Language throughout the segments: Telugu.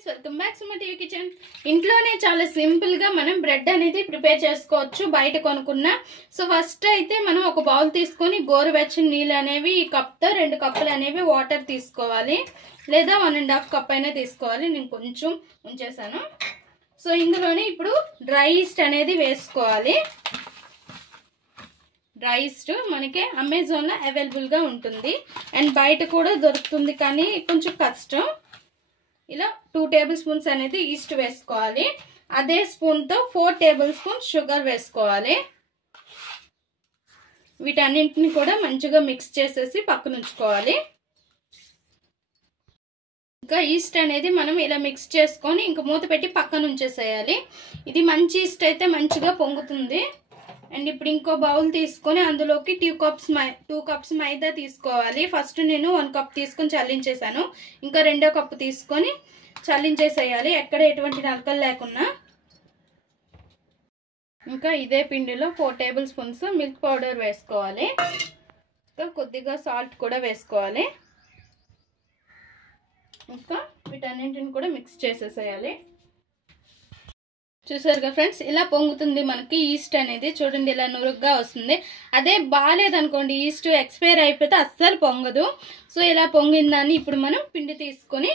Friends, welcome back to my TV kitchen. ఇంట్లోనే చాలా సింపుల్ గా మనం బ్రెడ్ అనేది ప్రిపేర్ చేసుకోవచ్చు బయట కొనుక్కున్న. సో ఫస్ట్ అయితే మనం ఒక బౌల్ తీసుకొని గోరువెచ్చని నీళ్ళు అనేవి ఈ కప్తో 2 కప్పులు అనేవి వాటర్ తీసుకోవాలి, లేదా 1.5 కప్ అయినా తీసుకోవాలి. నేను కొంచెం ఉంచేసాను. సో ఇందులోనే ఇప్పుడు డ్రై ఈస్ట్ అనేది వేసుకోవాలి. డ్రై ఈస్ట్ మనకి అమెజాన్లో అవైలబుల్గా ఉంటుంది అండ్ బయట కూడా దొరుకుతుంది, కానీ కొంచెం కష్టం. ఇలా 2 టేబుల్ స్పూన్స్ అనేది ఈస్ట్ వేసుకోవాలి. అదే స్పూన్తో 4 టేబుల్ స్పూన్స్ షుగర్ వేసుకోవాలి. వీటన్నింటిని కూడా మంచిగా మిక్స్ చేసేసి పక్కన ఉంచుకోవాలి. ఇంకా ఈస్ట్ అనేది మనం ఇలా మిక్స్ చేసుకొని ఇంకా మూత పెట్టి పక్కన ఉంచేసేయాలి. ఇది మంచి ఈస్ట్ అయితే మంచిగా పొంగుతుంది. అండ్ ఇప్పుడు ఇంకో బౌల్ తీసుకొని అందులోకి 2 కప్స్ మైదా తీసుకోవాలి. ఫస్ట్ నేను 1 కప్ తీసుకొని చల్లించేసాను. ఇంకా 2వ కప్పు తీసుకొని చల్లించేసేయాలి, ఎక్కడ ఎటువంటి నలకలు లేకుండా. ఇంకా ఇదే పిండిలో 4 టేబుల్ స్పూన్స్ మిల్క్ పౌడర్ వేసుకోవాలి. ఇంకా కొద్దిగా సాల్ట్ కూడా వేసుకోవాలి. ఇంకా వీటన్నింటిని కూడా మిక్స్ చేసేసేయాలి. చూసారుగా ఫ్రెండ్స్, ఇలా పొంగుతుంది మనకి ఈస్ట్ అనేది. చూడండి, ఇలా నురుగ్గా వస్తుంది. అదే బాగాలేదనుకోండి, ఈస్ట్ ఎక్స్పైర్ అయిపోతే అస్సలు పొంగదు. సో ఇలా పొంగిందాన్ని ఇప్పుడు మనం పిండి తీసుకొని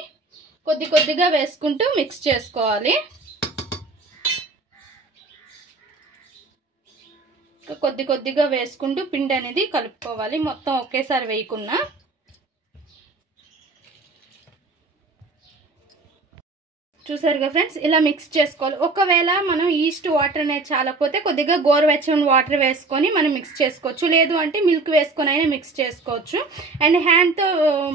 కొద్దిగా వేసుకుంటూ మిక్స్ చేసుకోవాలి. కొద్దిగా వేసుకుంటూ పిండి అనేది కలుపుకోవాలి, మొత్తం ఒకేసారి వేయకుండా. చూసారుగా ఫ్రెండ్స్, ఇలా మిక్స్ చేసుకోవాలి. ఒకవేళ మనం ఈస్ట్ వాటర్ అనేది చాలకపోతే కొద్దిగా గోరువెచ్చని వాటర్ వేసుకొని మనం మిక్స్ చేసుకోవచ్చు, లేదు అంటే మిల్క్ వేసుకొని అయినా మిక్స్ చేసుకోవచ్చు. అండ్ హ్యాండ్తో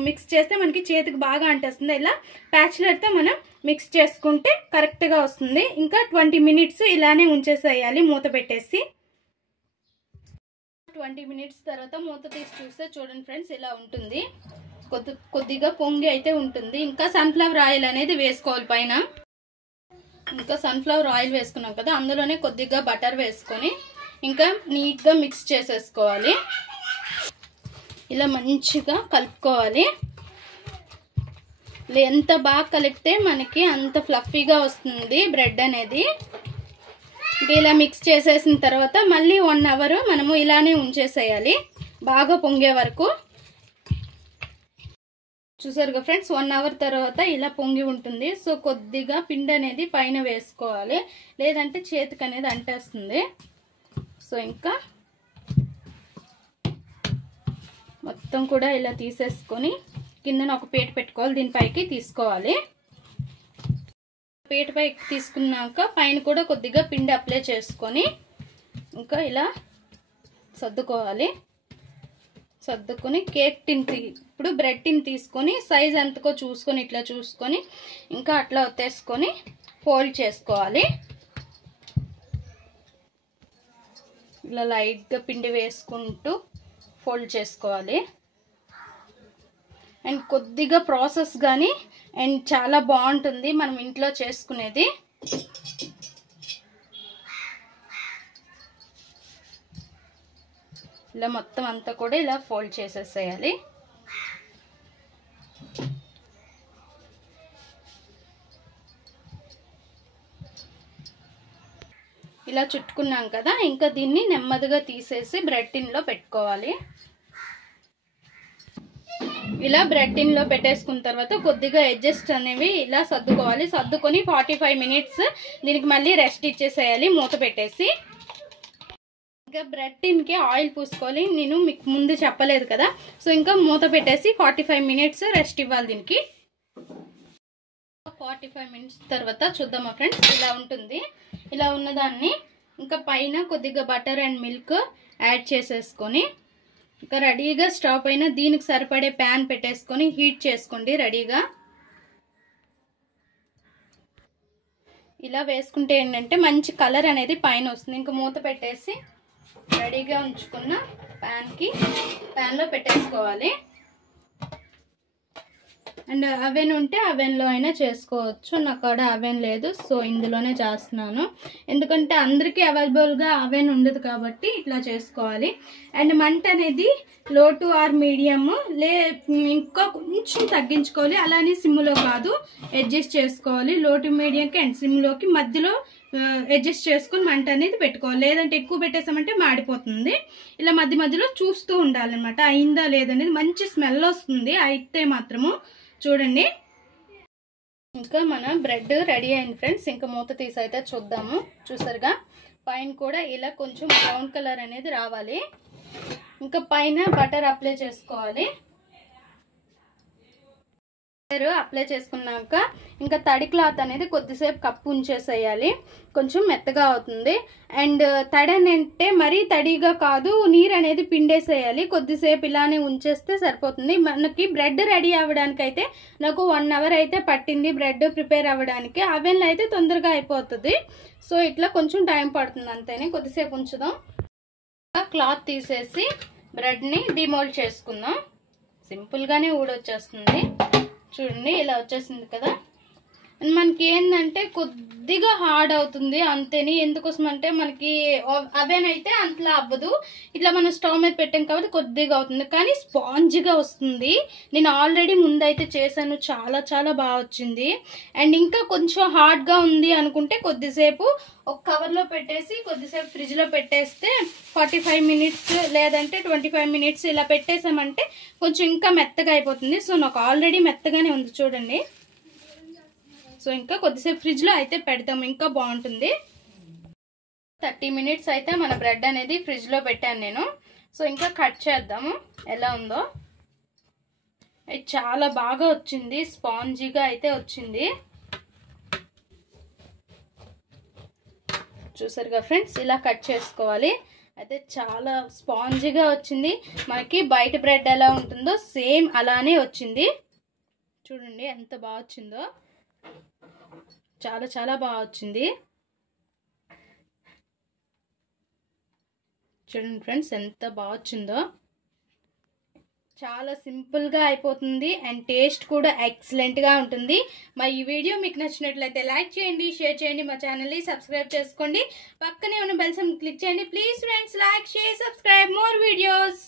మిక్స్ చేస్తే మనకి చేతికి బాగా అంటేస్తుంది. ఇలా ప్యాచులర్తో మనం మిక్స్ చేసుకుంటే కరెక్ట్గా వస్తుంది. ఇంకా 20 మినిట్స్ ఇలానే ఉంచేసేయాలి మూత పెట్టేసి. 20 మినిట్స్ తర్వాత మూత తీసి చూస్తే చూడండి ఫ్రెండ్స్, ఇలా ఉంటుంది. కొద్దిగా పొంగి అయితే ఉంటుంది. ఇంకా సన్ఫ్లవర్ ఆయిల్ అనేది వేసుకోవాలి పైన. ఇంకా సన్ఫ్లవర్ ఆయిల్ వేసుకున్నాం కదా, అందులోనే కొద్దిగా బటర్ వేసుకొని ఇంకా నీట్గా మిక్స్ చేసేసుకోవాలి. ఇలా మంచిగా కలుపుకోవాలి. ఎంత బాగా కలిపితే మనకి అంత ఫ్లఫీగా వస్తుంది బ్రెడ్ అనేది. ఇలా మిక్స్ చేసేసిన తర్వాత మళ్ళీ 1 అవర్ మనము ఇలానే ఉంచేసేయాలి, బాగా పొంగే వరకు. చూసారుగా ఫ్రెండ్స్, 1 అవర్ తర్వాత ఇలా పొంగి ఉంటుంది. సో కొద్దిగా పిండి అనేది పైన వేసుకోవాలి, లేదంటే చేతికి అనేది అంటేస్తుంది. సో ఇంకా మొత్తం కూడా ఇలా తీసేసుకొని కిందన ఒక పీట పెట్టుకోవాలి, దీనిపైకి తీసుకోవాలి. పీట పైకి తీసుకున్నాక పైన కూడా కొద్దిగా పిండి అప్లై చేసుకొని ఇంకా ఇలా సర్దుకొని కేక్ టిన్ ఇప్పుడు బ్రెడ్ టిన్ తీసుకొని సైజ్ ఎంతకో చూసుకొని ఇట్లా చూసుకొని ఇంకా అట్లా ఒత్తేసుకొని ఫోల్డ్ చేసుకోవాలి. ఇలా లైట్గా పిండి వేసుకుంటూ ఫోల్డ్ చేసుకోవాలి. అండ్ కొద్దిగా ప్రాసెస్ కానీ అండ్ చాలా బాగుంటుంది మనం ఇంట్లో చేసుకునేది. ఇలా మొత్తం అంతా కూడా ఇలా ఫోల్డ్ చేసేసేయాలి. ఇలా చుట్టుకున్నాం కదా, ఇంకా దీన్ని నెమ్మదిగా తీసేసి బ్రెడ్ టిన్లో పెట్టుకోవాలి. ఇలా బ్రెడ్ టిన్లో పెట్టేసుకున్న తర్వాత కొద్దిగా ఎడ్జస్ట్ అనేవి ఇలా సర్దుకోవాలి. సర్దుకొని 45 మినిట్స్ దీనికి మళ్ళీ రెస్ట్ ఇచ్చేసేయాలి మూత పెట్టేసి. ఇంకా బ్రెడ్ టిన్కి ఆయిల్ పూసుకోవాలి, నేను మీకు ముందు చెప్పలేదు కదా. సో ఇంకా మూత పెట్టేసి 45 మినిట్స్ రెస్ట్ ఇవ్వాలి దీనికి. 45 మినిట్స్ తర్వాత చూద్దామా ఫ్రెండ్స్, ఇలా ఉంటుంది. ఇలా ఉన్నదాన్ని ఇంకా పైన కొద్దిగా బటర్ అండ్ మిల్క్ యాడ్ చేసేసుకొని ఇంకా రెడీగా స్టవ్ పైన దీనికి సరిపడే ప్యాన్ పెట్టేసుకొని హీట్ చేసుకోండి రెడీగా. ఇలా వేసుకుంటే ఏంటంటే మంచి కలర్ అనేది పైన వస్తుంది. ఇంకా మూత పెట్టేసి రెడీగా ఉంచుకున్న ప్యాన్లో పెట్టేసుకోవాలి. అండ్ అవెన్ ఉంటే అవెన్లో అయినా చేసుకోవచ్చు. నా కాడ అవెన్ లేదు, సో ఇందులోనే చేస్తున్నాను. ఎందుకంటే అందరికీ అవైలబుల్గా అవెన్ ఉండదు కాబట్టి ఇట్లా చేసుకోవాలి. అండ్ మంట అనేది లో టు ఆర్ మీడియం, ఇంకా కొంచెం తగ్గించుకోవాలి. అలానే సిమ్లో కాదు, అడ్జస్ట్ చేసుకోవాలి. లో టు మీడియంకి అండ్ సిమ్లోకి మధ్యలో అడ్జస్ట్ చేసుకొని మంట అనేది పెట్టుకోవాలి. లేదంటే ఎక్కువ పెట్టేసామంటే మాడిపోతుంది. ఇలా మధ్య మధ్యలో చూస్తూ ఉండాలన్నమాట, అయిందా లేదనేది. మంచి స్మెల్ వస్తుంది అయితే మాత్రము. చూడండి, ఇంకా మన బ్రెడ్ రెడీ అయింది ఫ్రెండ్స్. ఇంకా మూత తీసి అయితే చూద్దాము. చూసారుగా, పైన కూడా ఇలా కొంచెం బ్రౌన్ కలర్ అనేది రావాలి. ఇంకా పైన బటర్ అప్లై చేసుకోవాలి. అప్లై చేసుకున్నాక ఇంకా తడి క్లాత్ అనేది కొద్దిసేపు కప్పు ఉంచేసేయాలి, కొంచెం మెత్తగా అవుతుంది. అండ్ తడి అంటే మరీ తడిగా కాదు, నీరు అనేది పిండేసేయాలి. కొద్దిసేపు ఇలానే ఉంచేస్తే సరిపోతుంది. మనకి బ్రెడ్ రెడీ అవ్వడానికి అయితే నాకు 1 అవర్ అయితే పట్టింది బ్రెడ్ ప్రిపేర్ అవ్వడానికి. అవెన్లో అయితే తొందరగా అయిపోతుంది. సో ఇట్లా కొంచెం టైం పడుతుంది అంతేనే. కొద్దిసేపు ఉంచుదాం. క్లాత్ తీసేసి బ్రెడ్ని డిమోల్డ్ చేసుకుందాం. సింపుల్గానే ఊడొచ్చేస్తుంది. చూడండి, ఇలా వచ్చేసింది కదా. మనకి ఏంటంటే కొద్దిగా హార్డ్ అవుతుంది అంతేని. ఎందుకోసం అంటే మనకి అవెన్ అయితే అంతలా అవ్వదు. ఇట్లా మనం స్టవ్ మీద పెట్టాం కాబట్టి కొద్దిగా అవుతుంది, కానీ స్పాంజ్గా వస్తుంది. నేను ఆల్రెడీ ముందైతే చేశాను, చాలా చాలా బాగా వచ్చింది. అండ్ ఇంకా కొంచెం హార్డ్గా ఉంది అనుకుంటే కొద్దిసేపు ఒక కవర్లో పెట్టేసి కొద్దిసేపు ఫ్రిడ్జ్లో పెట్టేస్తే 45 మినిట్స్ లేదంటే 25 మినిట్స్ ఇలా పెట్టేసామంటే కొంచెం ఇంకా మెత్తగా అయిపోతుంది. సో నాకు ఆల్రెడీ మెత్తగానే ఉంది చూడండి. సో ఇంకా కొద్దిసేపు ఫ్రిడ్జ్లో అయితే పెడతాము, ఇంకా బాగుంటుంది. 30 మినిట్స్ అయితే మన బ్రెడ్ అనేది ఫ్రిడ్జ్లో పెట్టాను నేను. సో ఇంకా కట్ చేద్దాము ఎలా ఉందో. ఇది చాలా బాగా వచ్చింది, స్పాంజీగా అయితే వచ్చింది. చూసారుగా ఫ్రెండ్స్, ఇలా కట్ చేసుకోవాలి. అయితే చాలా స్పాంజీగా వచ్చింది. మనకి బయట బ్రెడ్ ఎలా ఉంటుందో సేమ్ అలానే వచ్చింది. చూడండి ఎంత బాగా వచ్చిందో, చాలా చాలా బాగా వచ్చింది. చూడండి ఫ్రెండ్స్ ఎంత బాగా వచ్చిందో. చాలా సింపుల్గా అయిపోతుంది అండ్ టేస్ట్ కూడా ఎక్సలెంట్గా ఉంటుంది. మరి ఈ వీడియో మీకు నచ్చినట్లయితే లైక్ చేయండి, షేర్ చేయండి, మా ఛానల్ని సబ్స్క్రైబ్ చేసుకోండి. పక్కనే ఉన్న బెల్ సింబల్ క్లిక్ చేయండి. Please friends, like, share, subscribe more videos.